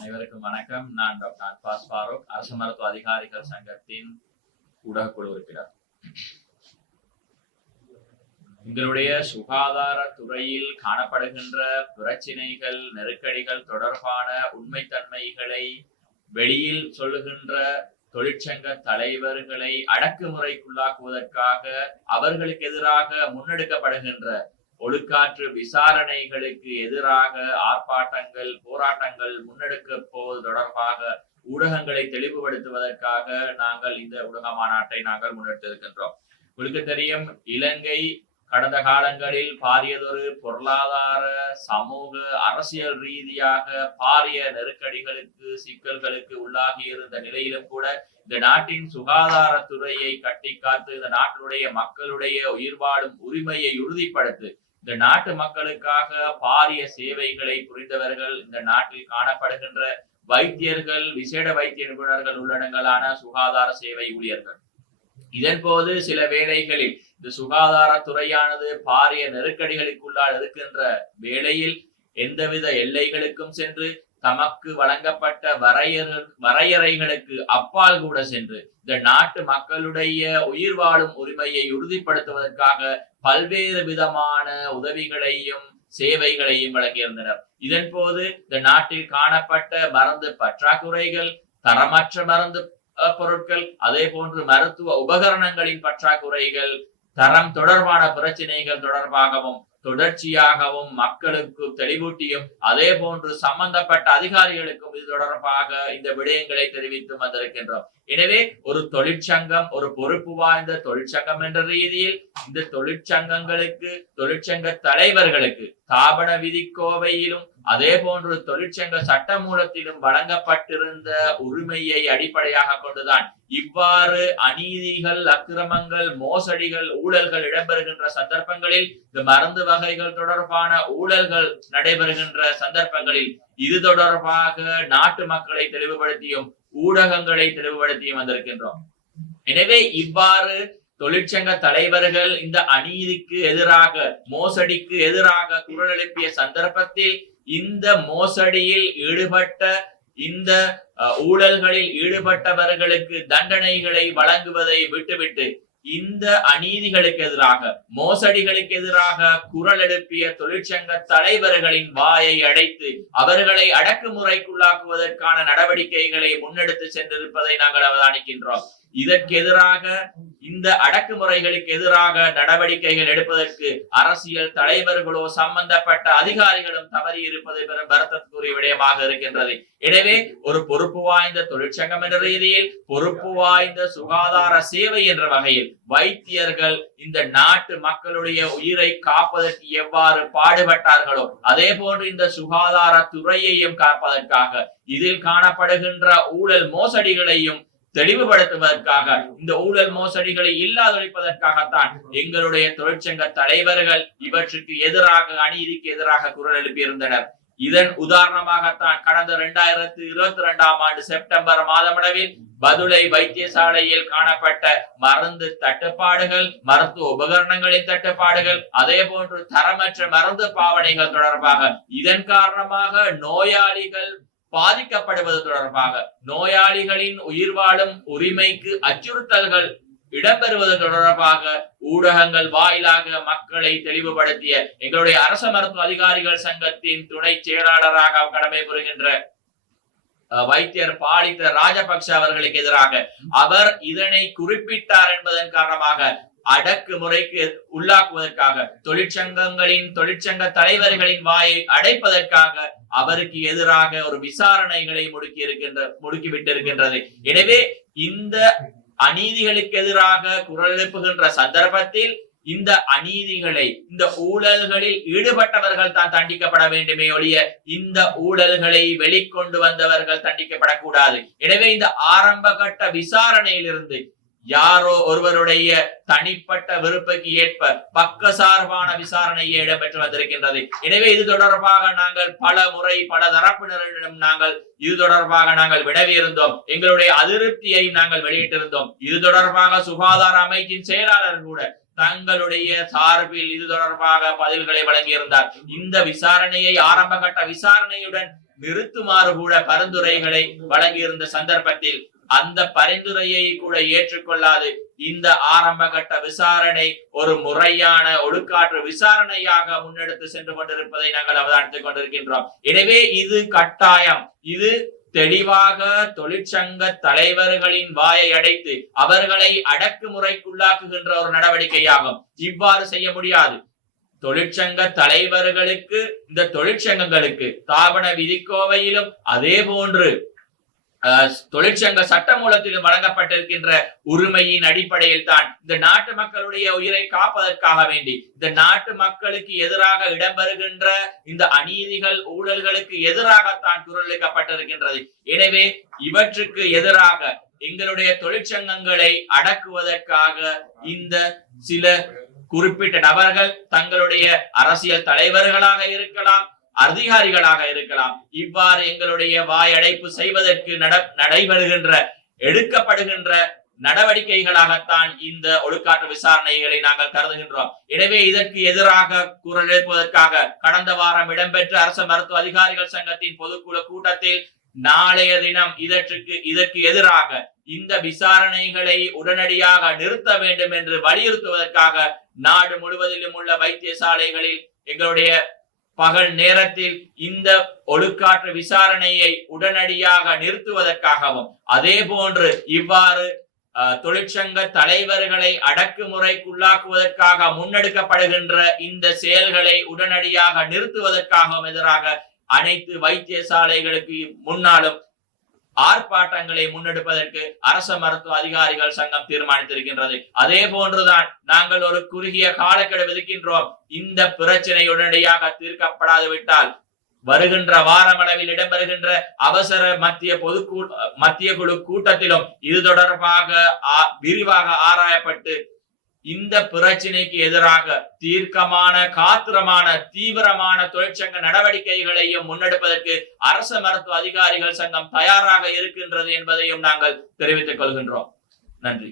அனைவருக்கும் வணக்கம். நான் டாக்டர் அட்பாஸ் ஃபாரூக் அரசு மருத்துவ அதிகாரிகள் சங்கத்தின் ஊடகக்குழு உறுப்பினர். எங்களுடைய சுகாதாரத்துறையில் காணப்படுகின்ற பிரச்சினைகள் நெருக்கடிகள் தொடர்பான உண்மைத்தன்மைகளை வெளியில் சொல்லுகின்ற தொழிற்சங்க தலைவர்களை அடக்குமுறைக்குள்ளாக்குவதற்காக அவர்களுக்கு எதிராக முன்னெடுக்கப்படுகின்ற ஒழுக்காற்று விசாரணைகளுக்கு எதிராக ஆர்ப்பாட்டங்கள் போராட்டங்கள் முன்னெடுக்க போவது தொடர்பாக ஊடகங்களை தெளிவுபடுத்துவதற்காக நாங்கள் இந்த ஊடக மாநாட்டை நாங்கள் முன்னெடுத்திருக்கின்றோம். உங்களுக்கு தெரியும் இலங்கை கடந்த காலங்களில் பாரியதொரு பொருளாதார சமூக அரசியல் ரீதியாக பாரிய நெருக்கடிகளுக்கு சிக்கல்களுக்கு உள்ளாகி இருந்த நிலையிலும் கூட இந்த நாட்டின் சுகாதாரத்துறையை கட்டி காத்து இந்த நாட்டினுடைய மக்களுடைய உயிர் வாழும் உரிமையை உறுதிப்படுத்து இந்த நாட்டு மக்களுக்காக பாரிய சேவைகளை புரிந்தவர்கள் இந்த நாட்டில் காணப்படுகின்ற வைத்தியர்கள் விசேட வைத்திய நிபுணர்கள் உள்ளடங்கலான சுகாதார சேவை ஊழியர்கள். இதன் போது சில வேளைகளில் இந்த சுகாதாரத்துறையானது பாரிய நெருக்கடிகளுக்குள்ளால் இருக்கின்ற வேளையில் எந்தவித எல்லைகளுக்கும் சென்று தமக்கு வழங்கப்பட்ட வரையறை வரையறைகளுக்கு அப்பால் கூட சென்று இந்த நாட்டு மக்களுடைய உயிர் வாழும் உரிமையை உறுதிப்படுத்துவதற்காக பல்வேறு விதமான உதவிகளையும் சேவைகளையும் வழங்கியிருந்தனர். இதன் போது இந்த நாட்டில் காணப்பட்ட மருந்து பற்றாக்குறைகள் தரமற்ற மருந்து பொருட்கள் அதே போன்று மருத்துவ உபகரணங்களின் பற்றாக்குறைகள் தரம் தொடர்பான பிரச்சனைகள் தொடர்பாகவும் தொடர்ச்சியாகவும் மக்களுக்கு தெளிவூட்டியும் அதே போன்று சம்பந்தப்பட்ட அதிகாரிகளுக்கும் இது தொடர்பாக இந்த விடயங்களை தெரிவித்து வந்திருக்கின்றோம். எனவே ஒரு தொழிற்சங்கம் ஒரு பொறுப்பு வாய்ந்த தொழிற்சங்கம் என்ற ரீதியில் இந்த தொழிற்சங்கங்களுக்கு தொழிற்சங்க தலைவர்களுக்கு தாபன விதிக்கோவையிலும் அதே போன்று தொழிற்சங்க சட்டமூலத்திலும் வழங்கப்பட்டிருந்த உரிமையை அடிப்படையாக கொண்டுதான் இவ்வாறு அநீதிகள் அக்கிரமங்கள் மோசடிகள் ஊழல்கள் இடம்பெறுகின்ற சந்தர்ப்பங்களில் இந்த மருந்து வகைகள் தொடர்பான ஊழல்கள் நடைபெறுகின்ற சந்தர்ப்பங்களில் இது தொடர்பாக நாட்டு மக்களை தெளிவுபடுத்தியும் ஊடகங்களை தெளிவுபடுத்தியும் வந்திருக்கின்றோம். எனவே இவ்வாறு தொழிற்சங்க தலைவர்கள் இந்த அநீதிக்கு எதிராக மோசடிக்கு எதிராக குரல் எழுப்பிய சந்தர்ப்பத்தில் இந்த மோசடியில் ஈடுபட்ட இந்த ஊழல்களில் ஈடுபட்டவர்களுக்கு தண்டனைகளை வழங்குவதை விட்டுவிட்டு இந்த அநீதிகளுக்கு எதிராக மோசடிகளுக்கு எதிராக குரல் எழுப்பிய தொழிற்சங்க தலைவர்களின் வாயை அடைத்து அவர்களை அடக்குமுறைக்குள்ளாக்குவதற்கான நடவடிக்கைகளை முன்னெடுத்து சென்றிருப்பதை நாங்கள் அவதானிக்கின்றோம். இதற்கு எதிராக இந்த அடக்குமுறைகளுக்கு எதிராக நடவடிக்கைகள் எடுப்பதற்கு அரசியல் தலைவர்களோ சம்பந்தப்பட்ட அதிகாரிகளும் தவறி இருப்பது பெரும் வருத்தத்துக்குரிய விடயமாக இருக்கின்றது. எனவே ஒரு பொறுப்பு வாய்ந்த தொழிற்சங்கம் என்ற ரீதியில் பொறுப்பு வாய்ந்த சுகாதார சேவை என்ற வகையில் வைத்தியர்கள் இந்த நாட்டு மக்களுடைய உயிரை காப்பதற்கு எவ்வாறு பாடுபட்டார்களோ அதே போன்று இந்த சுகாதார துறையையும் காப்பதற்காக இதில் காணப்படுகின்ற ஊழல் மோசடிகளையும் தெளிவுபடுத்துவதற்காக இந்த ஊழல் மோசடிகளை இல்லாதொழிப்பதற்காகத்தான் எங்களுடைய தொழிற்சங்க தலைவர்கள் இவற்றுக்கு எதிராக அநீதிக்கு எதிராக குரல் எழுப்பியிருந்தனர். இதன் உதாரணமாகத்தான் கடந்த இரண்டாயிரத்தி இருபத்தி இரண்டாம் ஆண்டு செப்டம்பர் மாதமளவில் பதுளை வைத்தியசாலையில் காணப்பட்ட மருந்து தட்டுப்பாடுகள் மருத்துவ உபகரணங்களின் தட்டுப்பாடுகள் அதே போன்று தரமற்ற மருந்து பாவனைகள் தொடர்பாக இதன் காரணமாக நோயாளிகள் பாதிக்கப்படுவது தொடர்பாக நோயாளிகளின் உயிர் வாழும் உரிமைக்கு அச்சுறுத்தல்கள் இடம்பெறுவது தொடர்பாக ஊடகங்கள் வாயிலாக மக்களை தெளிவுபடுத்திய எங்களுடைய அரச மருத்துவ அதிகாரிகள் சங்கத்தின் துணை செயலாளராக கடமை புரிகின்ற அஹ், வைத்தியர் பாலித்த ராஜபக்ஷ அவர்களுக்கு எதிராக அவர் இதனை குறிப்பிட்டார் என்பதன் காரணமாக அடக்குமுறைக்கு உள்ளாக்குவதற்காக தொழிற்சங்கங்களின் தொழிற்சங்க தலைவர்களின் வாயை அடைப்பதற்காக அவருக்கு எதிராக ஒரு விசாரணைகளை முடுக்கி இருக்கின்ற முடுக்கிவிட்டு இருக்கின்றது எனவே இந்த அநீதிகளுக்கு எதிராக குரல் எழுப்புகின்ற சந்தர்ப்பத்தில் இந்த அநீதிகளை இந்த ஊழல்களில் ஈடுபட்டவர்கள் தான் தண்டிக்கப்பட வேண்டுமே ஒழிய இந்த ஊழல்களை வெளிக்கொண்டு வந்தவர்கள் தண்டிக்கப்படக்கூடாது. எனவே இந்த ஆரம்ப கட்ட விசாரணையிலிருந்து யாரோ ஒருவருடைய தனிப்பட்ட விருப்பக்கு ஏற்ப பக்க சார்பான விசாரணையை இடம்பெற்று வந்திருக்கின்றது. எனவே இது தொடர்பாக நாங்கள் பல முறை பல தரப்பினரிடம் நாங்கள் இது தொடர்பாக நாங்கள் விடவியிருந்தோம் எங்களுடைய அதிருப்தியை நாங்கள் வெளியிட்டிருந்தோம். இது தொடர்பாக சுகாதார அமைச்சின் செயலாளர் கூட தங்களுடைய சார்பில் இது தொடர்பாக பதில்களை வழங்கியிருந்தார். இந்த விசாரணையை ஆரம்ப கட்ட விசாரணையுடன் நிறுத்துமாறு கூட பரிந்துரைகளை வழங்கியிருந்த சந்தர்ப்பத்தில் அந்த பரிந்துரையை கூட ஏற்றுக்கொள்ளாது. இந்த ஆரம்ப கட்ட விசாரணை ஒரு முறையான ஒழுக்காற்று விசாரணையாக முன்னெடுத்து சென்று கொண்டிருப்பதை நாங்கள் அவதானித்துக் கொண்டிருக்கின்றோம். எனவே இது கட்டாயம். இது தெளிவாக தொழிற்சங்க தலைவர்களின் வாயை அடைத்து அவர்களை அடக்குமுறைக்குள்ளாக்குகின்ற ஒரு நடவடிக்கையாகும். இவ்வாறு செய்ய முடியாது. தொழிற்சங்க தலைவர்களுக்கு இந்த தொழிற்சங்கங்களுக்கு தாபன விதிக்கோவையிலும் அதே போன்று தொழிற்சங்க தொழிற்சங்க சட்டமூலத்திலும் வழங்கப்பட்டிருக்கின்ற உரிமையின் அடிப்படையில் தான் இந்த நாட்டு மக்களுடைய உயிரை காப்பதற்காக வேண்டி இந்த நாட்டு மக்களுக்கு எதிராக இடம்பெறுகின்ற இந்த அநீதிகள் ஊழல்களுக்கு எதிராகத்தான் குரலிக்கப்பட்டிருக்கின்றது எனவே இவற்றுக்கு எதிராக எங்களுடைய தொழிற்சங்கங்களை அடக்குவதற்காக இந்த சில குறிப்பிட்ட நபர்கள் தங்களுடைய அரசியல் தலைவர்களாக இருக்கலாம் அதிகாரிகளாக இருக்கலாம். இவ்வாறு எங்களுடைய வாயடைப்பு செய்வதற்கு நட நடைபெறுகின்ற எடுக்கப்படுகின்ற நடவடிக்கைகளாகத்தான் இந்த ஒழுக்காற்று விசாரணைகளை நாங்கள் கருதுகின்றோம். எனவே இதற்கு எதிராக குரல் எழுப்புவதற்காக கடந்த வாரம் இடம்பெற்ற அரசு மருத்துவ அதிகாரிகள் சங்கத்தின் பொதுக்குழு கூட்டத்தில் நாளைய தினம் இதற்கு இதற்கு எதிராக இந்த விசாரணைகளை உடனடியாக நிறுத்த வேண்டும் என்று வலியுறுத்துவதற்காக நாடு முழுவதிலும் உள்ள வைத்தியசாலைகளில் எங்களுடைய பகல் நேரத்தில் இந்த ஒழுக்காற்று விசாரணையை உடனடியாக நிறுத்துவதற்காகவும் அதே போன்று இவ்வாறு தொழிற்சங்க தலைவர்களை அடக்குமுறைக்குள்ளாக்குவதற்காக முன்னெடுக்கப்படுகின்ற இந்த செயல்களை உடனடியாக நிறுத்துவதற்காகவும் எதிராக அனைத்து வைத்தியசாலைகளுக்கு முன்னாலும் ஆர்ப்பாட்டங்களை முன்னெடுப்பதற்கு அரச மருத்துவ அதிகாரிகள் சங்கம் தீர்மானித்திருக்கின்றது. அதே போன்றுதான் நாங்கள் ஒரு குறுகிய காலக்கெடு விதிக்கின்றோம். இந்த பிரச்சனை உடனடியாக தீர்க்கப்படாது விட்டால் வருகின்ற வாரமளவில் இடம்பெறுகின்ற அவசர மத்திய பொதுக்கூ மத்திய குழு கூட்டத்திலும் இது தொடர்பாக ஆ- விரிவாக ஆராயப்பட்டு இந்த பிரச்சனைக்கு எதிராக தீர்க்கமான காத்திரமான தீவிரமான தொழிற்சங்க நடவடிக்கைகளையும் முன்னெடுப்பதற்கு அரச மருத்துவ அதிகாரிகள் சங்கம் தயாராக இருக்கின்றது என்பதையும் நாங்கள் தெரிவித்துக் கொள்கின்றோம். நன்றி.